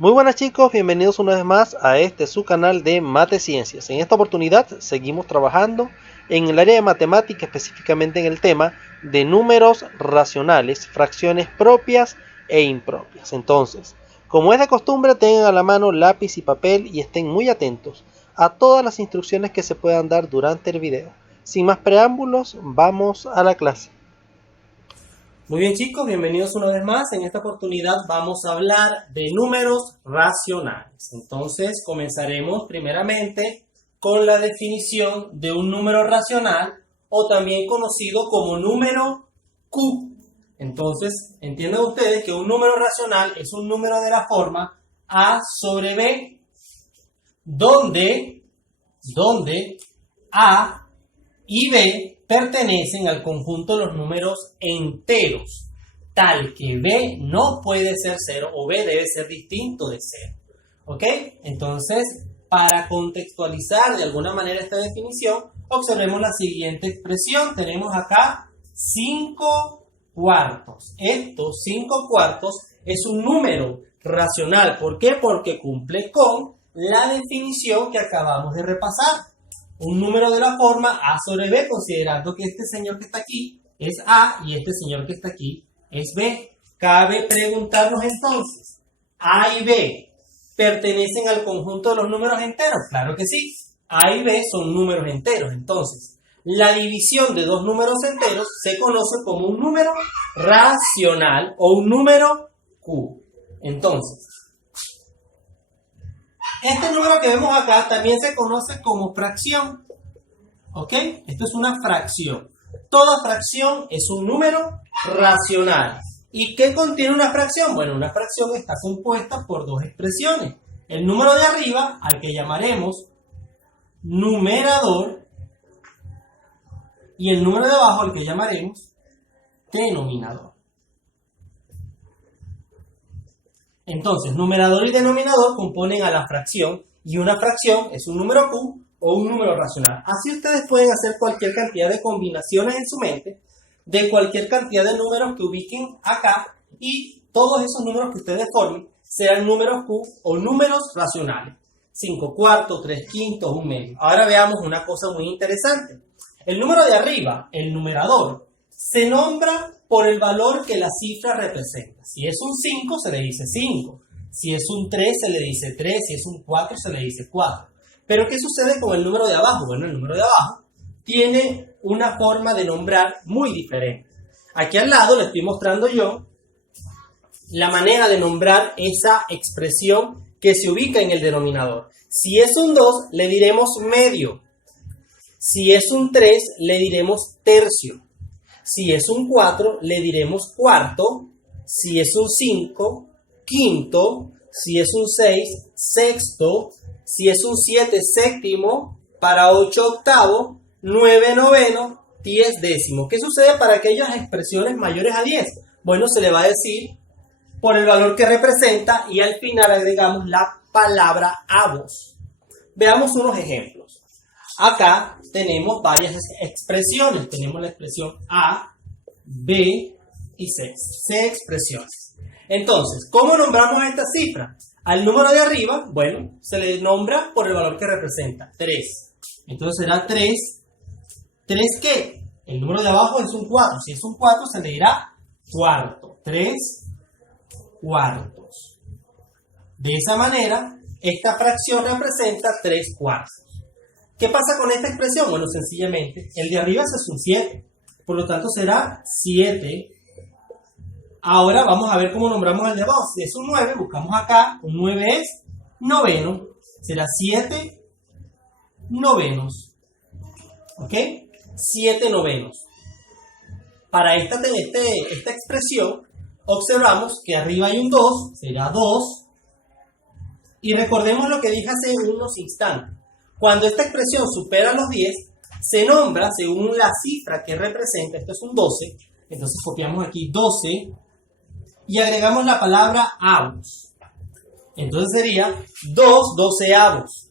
Muy buenas chicos, bienvenidos una vez más a su canal de Mate Ciencias. En esta oportunidad seguimos trabajando en el área de matemática, específicamente en el tema de números racionales, fracciones propias e impropias. Entonces, como es de costumbre, tengan a la mano lápiz y papel y estén muy atentos a todas las instrucciones que se puedan dar durante el video. Sin más preámbulos, vamos a la clase. Muy bien chicos, bienvenidos una vez más. En esta oportunidad vamos a hablar de números racionales. Entonces comenzaremos primeramente con la definición de un número racional o también conocido como número Q. Entonces entiendan ustedes que un número racional es un número de la forma A sobre B, donde A y B pertenecen al conjunto de los números enteros, tal que B no puede ser 0 o B debe ser distinto de 0. ¿Ok? Entonces, para contextualizar de alguna manera esta definición, observemos la siguiente expresión. Tenemos acá 5 cuartos. Estos 5 cuartos es un número racional. ¿Por qué? Porque cumple con la definición que acabamos de repasar. Un número de la forma A sobre B, considerando que este señor que está aquí es A y este señor que está aquí es B. Cabe preguntarnos entonces, ¿A y B pertenecen al conjunto de los números enteros? Claro que sí. A y B son números enteros. Entonces, la división de dos números enteros se conoce como un número racional o un número Q. Entonces, este número que vemos acá también se conoce como fracción. ¿Ok? Esto es una fracción. Toda fracción es un número racional. ¿Y qué contiene una fracción? Bueno, una fracción está compuesta por dos expresiones. El número de arriba, al que llamaremos numerador, y el número de abajo, al que llamaremos denominador. Entonces, numerador y denominador componen a la fracción y una fracción es un número Q o un número racional. Así ustedes pueden hacer cualquier cantidad de combinaciones en su mente de cualquier cantidad de números que ubiquen acá y todos esos números que ustedes formen serán números Q o números racionales. 5 cuartos, 3 quintos, 1 medio. Ahora veamos una cosa muy interesante. El número de arriba, el numerador, se nombra por el valor que la cifra representa. Si es un 5, se le dice 5. Si es un 3, se le dice 3. Si es un 4, se le dice 4. Pero ¿qué sucede con el número de abajo? Bueno, el número de abajo tiene una forma de nombrar muy diferente. Aquí al lado le estoy mostrando yo la manera de nombrar esa expresión que se ubica en el denominador. Si es un 2, le diremos medio. Si es un 3, le diremos tercio. Si es un 4, le diremos cuarto. Si es un 5, quinto. Si es un 6, sexto. Si es un 7, séptimo. Para 8, octavo. 9, noveno. 10, décimo. ¿Qué sucede para aquellas expresiones mayores a 10? Bueno, se le va a decir por el valor que representa y al final agregamos la palabra avos. Veamos unos ejemplos. Acá tenemos varias expresiones. Tenemos la expresión A, B y C. C expresiones. Entonces, ¿cómo nombramos esta cifra? Al número de arriba, bueno, se le nombra por el valor que representa, 3. Entonces será 3. ¿3 qué? El número de abajo es un 4. Si es un 4, se le dirá cuarto. 3 cuartos. De esa manera, esta fracción representa 3 cuartos. ¿Qué pasa con esta expresión? Bueno, sencillamente, el de arriba es un 7. Por lo tanto, será 7. Ahora vamos a ver cómo nombramos el de abajo. Si es un 9, buscamos acá. Un 9 es noveno. Será 7 novenos. ¿Ok? 7 novenos. Para esta expresión, observamos que arriba hay un 2. Será 2. Y recordemos lo que dije hace unos instantes. Cuando esta expresión supera los 10, se nombra según la cifra que representa. Esto es un 12. Entonces copiamos aquí 12 y agregamos la palabra avos. Entonces sería 2 doceavos.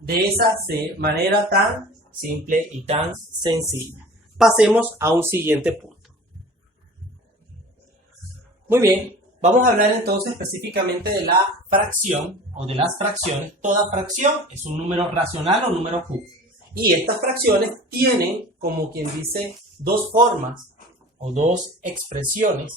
De esa manera tan simple y tan sencilla. Pasemos a un siguiente punto. Muy bien. Vamos a hablar entonces específicamente de la fracción o de las fracciones. Toda fracción es un número racional o número Q. Y estas fracciones tienen, como quien dice, dos formas o dos expresiones,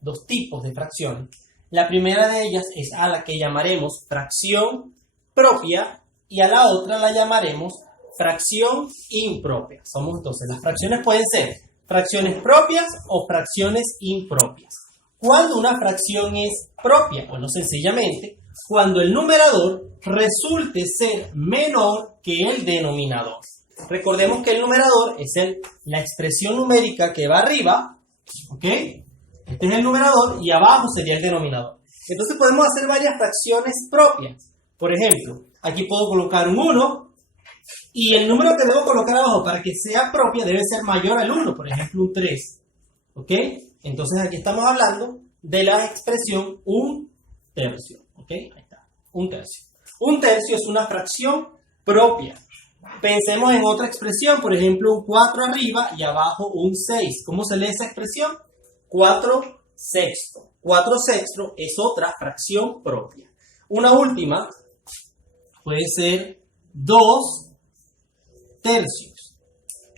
dos tipos de fracciones. La primera de ellas es a la que llamaremos fracción propia y a la otra la llamaremos fracción impropia. Entonces, las fracciones pueden ser fracciones propias o fracciones impropias. ¿Cuándo una fracción es propia? Bueno, sencillamente, cuando el numerador resulte ser menor que el denominador. Recordemos que el numerador es la expresión numérica que va arriba, ¿ok? Este es el numerador y abajo sería el denominador. Entonces podemos hacer varias fracciones propias. Por ejemplo, aquí puedo colocar un 1 y el número que debo colocar abajo para que sea propia debe ser mayor al 1, por ejemplo un 3. ¿Ok? Entonces aquí estamos hablando de la expresión 1/3. ¿Ok? Ahí está, 1/3. 1/3 es una fracción propia. Pensemos en otra expresión, por ejemplo un 4 arriba y abajo un 6. ¿Cómo se lee esa expresión? 4/6. 4/6 es otra fracción propia. Una última puede ser 2/3.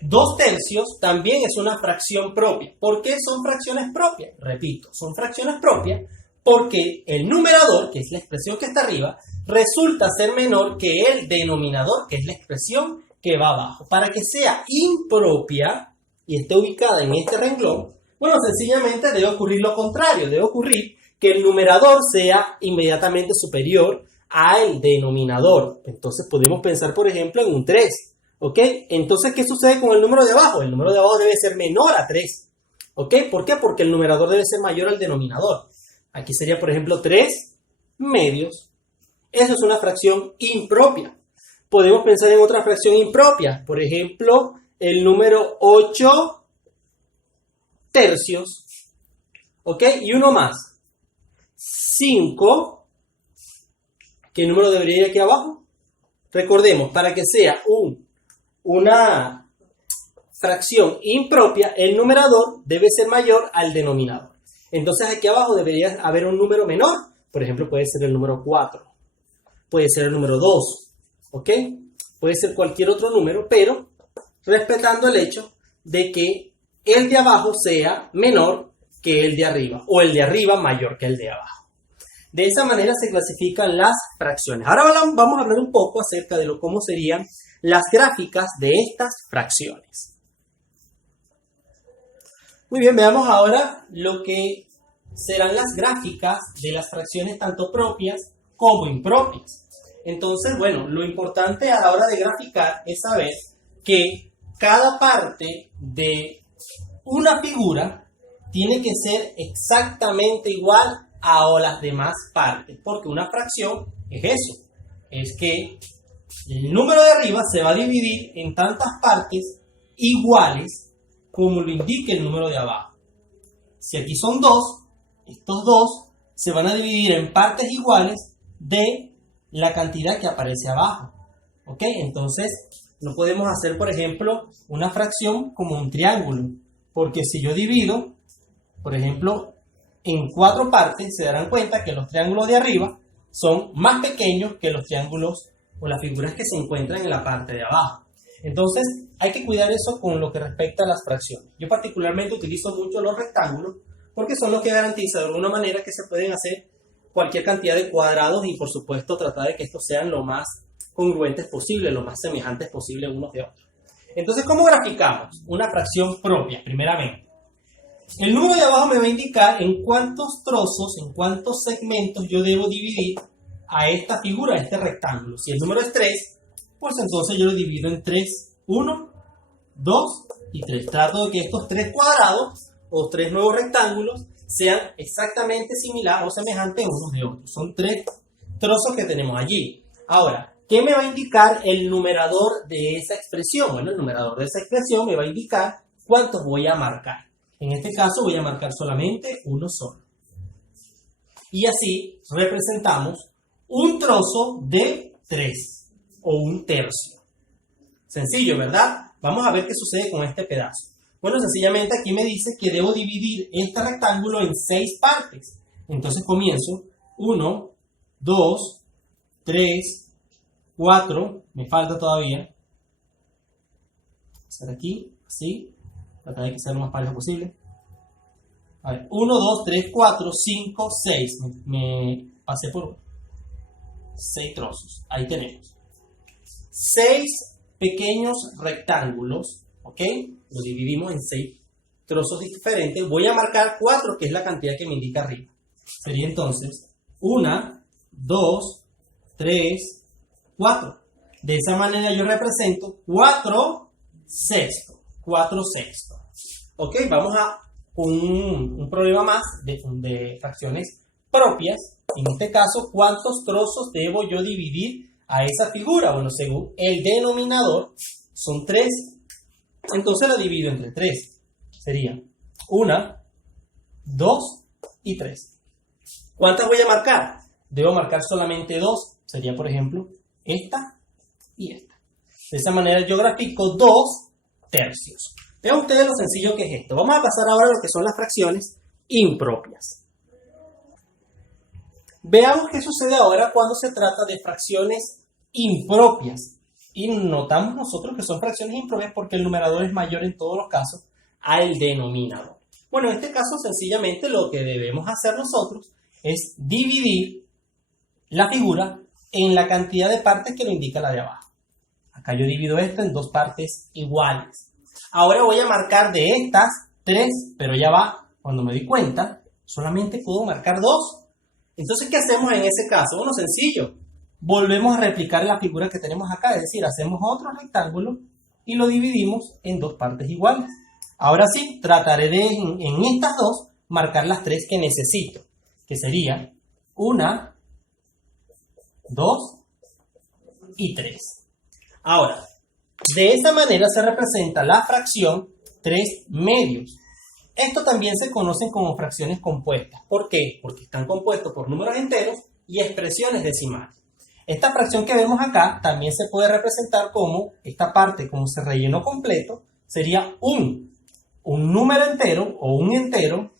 2/3 también es una fracción propia. ¿Por qué son fracciones propias? Repito, son fracciones propias porque el numerador, que es la expresión que está arriba, resulta ser menor que el denominador, que es la expresión que va abajo. Para que sea impropia y esté ubicada en este renglón, bueno, sencillamente debe ocurrir lo contrario. Debe ocurrir que el numerador sea inmediatamente superior al denominador. Entonces podemos pensar, por ejemplo, en un 3. ¿Ok? Entonces, ¿qué sucede con el número de abajo? El número de abajo debe ser menor a 3. ¿Ok? ¿Por qué? Porque el numerador debe ser mayor al denominador. Aquí sería, por ejemplo, 3/2. Eso es una fracción impropia. Podemos pensar en otra fracción impropia. Por ejemplo, el número 8/3. ¿Ok? Y uno más. 5. ¿Qué número debería ir aquí abajo? Recordemos, para que sea una fracción impropia, el numerador debe ser mayor al denominador. Entonces aquí abajo debería haber un número menor. Por ejemplo, puede ser el número 4. Puede ser el número 2. ¿Ok? Puede ser cualquier otro número, pero respetando el hecho de que el de abajo sea menor que el de arriba o el de arriba mayor que el de abajo. De esa manera se clasifican las fracciones. Ahora vamos a hablar un poco acerca de cómo serían las gráficas de estas fracciones. Muy bien, veamos ahora lo que serán las gráficas de las fracciones tanto propias como impropias. Entonces, bueno, lo importante a la hora de graficar es saber que cada parte de una figura tiene que ser exactamente igual a las demás partes, porque una fracción es eso, es que el número de arriba se va a dividir en tantas partes iguales como lo indique el número de abajo. Si aquí son 2, estos 2 se van a dividir en partes iguales de la cantidad que aparece abajo. ¿Ok? Entonces, no podemos hacer, por ejemplo, una fracción como un triángulo, porque si yo divido, por ejemplo, en 4 partes, se darán cuenta que los triángulos de arriba son más pequeños que los triángulos o las figuras que se encuentran en la parte de abajo. Entonces, hay que cuidar eso con lo que respecta a las fracciones. Yo particularmente utilizo mucho los rectángulos porque son los que garantizan de alguna manera que se pueden hacer cualquier cantidad de cuadrados y, por supuesto, tratar de que estos sean lo más congruentes posible, lo más semejantes posible unos de otros. Entonces, ¿cómo graficamos una fracción propia? Primeramente, el número de abajo me va a indicar en cuántos trozos, en cuántos segmentos yo debo dividir a esta figura, a este rectángulo. Si el número es 3, pues entonces yo lo divido en 3, 1, 2 y 3. Trato de que estos 3 cuadrados o 3 nuevos rectángulos sean exactamente similares o semejantes unos de otros. Son 3 trozos que tenemos allí. Ahora, ¿qué me va a indicar el numerador de esa expresión? Bueno, el numerador de esa expresión me va a indicar cuántos voy a marcar. En este caso voy a marcar solamente uno solo. Y así representamos un trozo de 3 o 1/3. Sencillo, ¿verdad? Vamos a ver qué sucede con este pedazo. Bueno, sencillamente aquí me dice que debo dividir este rectángulo en 6 partes. Entonces comienzo 1, 2, 3, 4, me falta todavía. Hacer aquí, así, tratar de que sea lo más parejo posible. A ver, 1, 2, 3, 4, 5, 6. Me pasé por 6 trozos. Ahí tenemos 6 pequeños rectángulos, ¿ok? Lo dividimos en 6 trozos diferentes. Voy a marcar 4, que es la cantidad que me indica arriba. Sería entonces 1, 2, 3, 4. De esa manera yo represento 4 sextos. 4 sextos. ¿Ok? Vamos a un problema más de fracciones propias. En este caso, ¿cuántos trozos debo yo dividir a esa figura? Bueno, según el denominador, son 3. Entonces la divido entre 3. Sería 1, 2 y 3. ¿Cuántas voy a marcar? Debo marcar solamente 2. Sería, por ejemplo, esta y esta. De esa manera yo grafico 2 tercios. Vean ustedes lo sencillo que es esto. Vamos a pasar ahora a lo que son las fracciones impropias. Veamos qué sucede ahora cuando se trata de fracciones impropias. Y notamos nosotros que son fracciones impropias porque el numerador es mayor en todos los casos al denominador. Bueno, en este caso sencillamente lo que debemos hacer nosotros es dividir la figura en la cantidad de partes que lo indica la de abajo. Acá yo divido esto en 2 partes iguales. Ahora voy a marcar de estas 3, pero ya va, cuando me di cuenta, solamente puedo marcar 2. Entonces, ¿qué hacemos en ese caso? Bueno, sencillo. Volvemos a replicar la figura que tenemos acá, es decir, hacemos otro rectángulo y lo dividimos en 2 partes iguales. Ahora sí, trataré de, en estas 2, marcar las 3 que necesito, que sería 1, 2 y 3. Ahora, de esa manera se representa la fracción 3 medios. Esto también se conocen como fracciones compuestas. ¿Por qué? Porque están compuestos por números enteros y expresiones decimales. Esta fracción que vemos acá también se puede representar como, esta parte como se rellenó completo, sería un número entero o un entero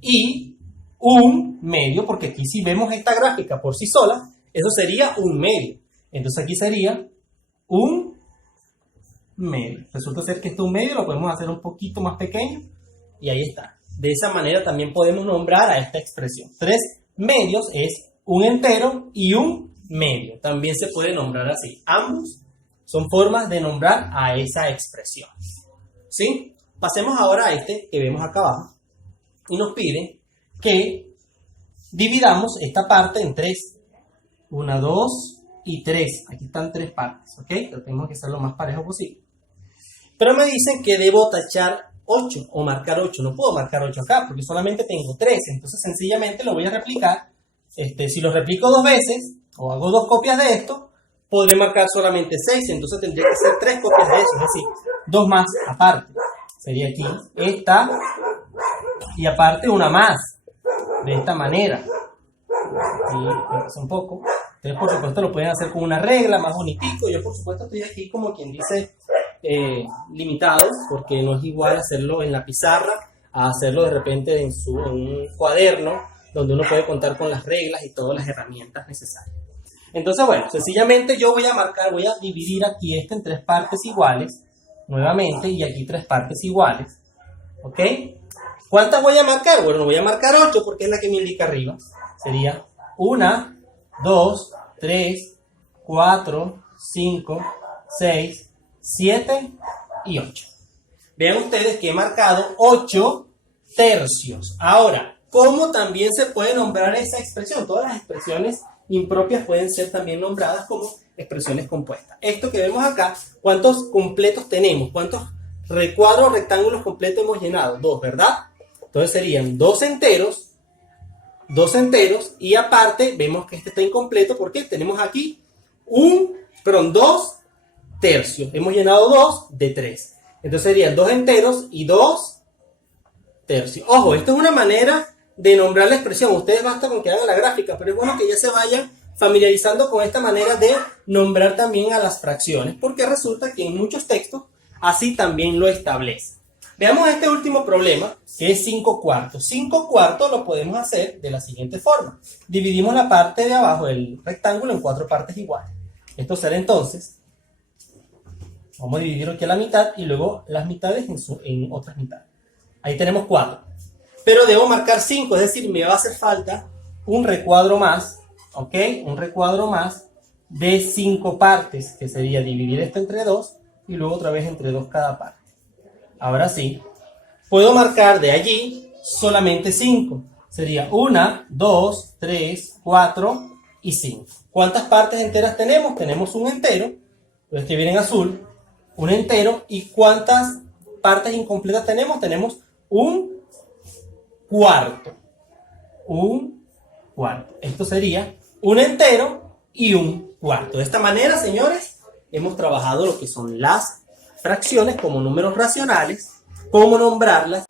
y un medio, porque aquí si vemos esta gráfica por sí sola, eso sería un medio. Entonces aquí sería un medio. Resulta ser que este un medio lo podemos hacer un poquito más pequeño y ahí está. De esa manera también podemos nombrar a esta expresión. 3 medios es un entero y un medio. También se puede nombrar así. Ambos son formas de nombrar a esa expresión. ¿Sí? Pasemos ahora a este que vemos acá abajo y nos pide que dividamos esta parte en 3. 1, 2 y 3. Aquí están 3 partes, ¿ok? Pero tenemos que ser lo más parejo posible. Pero me dicen que debo tachar 8 o marcar 8. No puedo marcar 8 acá porque solamente tengo 3. Entonces sencillamente lo voy a replicar. Si lo replico 2 veces o hago 2 copias de esto, podré marcar solamente 6. Entonces tendría que hacer 3 copias de eso. Es decir, 2 más aparte. Sería aquí esta y aparte una más. De esta manera. Y un poco. Ustedes por supuesto lo pueden hacer con una regla más bonitico. Yo por supuesto estoy aquí como quien dice limitados, porque no es igual hacerlo en la pizarra a hacerlo de repente en un cuaderno donde uno puede contar con las reglas y todas las herramientas necesarias. Entonces bueno, sencillamente yo voy a dividir aquí en 3 partes iguales nuevamente y aquí 3 partes iguales, ¿ok? ¿Cuántas voy a marcar? Bueno, voy a marcar 8 porque es la que me indica arriba. Sería 1, 2, 3, 4, 5, 6, 7 y 8. Vean ustedes que he marcado 8 tercios. Ahora, ¿cómo también se puede nombrar esa expresión? Todas las expresiones impropias pueden ser también nombradas como expresiones compuestas. Esto que vemos acá, ¿cuántos completos tenemos? ¿Cuántos recuadros o rectángulos completos hemos llenado? 2, ¿verdad? Entonces serían 2 enteros y aparte vemos que este está incompleto porque tenemos aquí 2 tercios. Hemos llenado 2 de 3. Entonces serían 2 enteros y 2 tercios. Ojo, esto es una manera de nombrar la expresión. Ustedes basta con que hagan la gráfica, pero es bueno que ya se vayan familiarizando con esta manera de nombrar también a las fracciones, porque resulta que en muchos textos así también lo establece. Veamos este último problema, que es 5 cuartos. 5 cuartos lo podemos hacer de la siguiente forma. Dividimos la parte de abajo del rectángulo en 4 partes iguales. Esto será entonces, vamos a dividirlo aquí a la mitad y luego las mitades en otras mitades. Ahí tenemos 4. Pero debo marcar 5, es decir, me va a hacer falta un recuadro más, ¿ok? Un recuadro más de 5 partes, que sería dividir esto entre 2 y luego otra vez entre 2 cada parte. Ahora sí, puedo marcar de allí solamente 5. Sería 1, 2, 3, 4 y 5. ¿Cuántas partes enteras tenemos? Tenemos un entero, lo escribir en azul, un entero. ¿Y cuántas partes incompletas tenemos? Tenemos un cuarto. Un cuarto. Esto sería un entero y un cuarto. De esta manera, señores, hemos trabajado lo que son las fracciones como números racionales, cómo nombrarlas.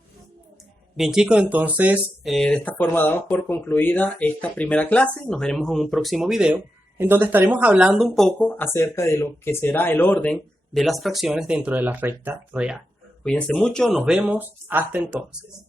Bien, chicos, entonces de esta forma damos por concluida esta primera clase. Nos veremos en un próximo video en donde estaremos hablando un poco acerca de lo que será el orden de las fracciones dentro de la recta real. Cuídense mucho, nos vemos, hasta entonces.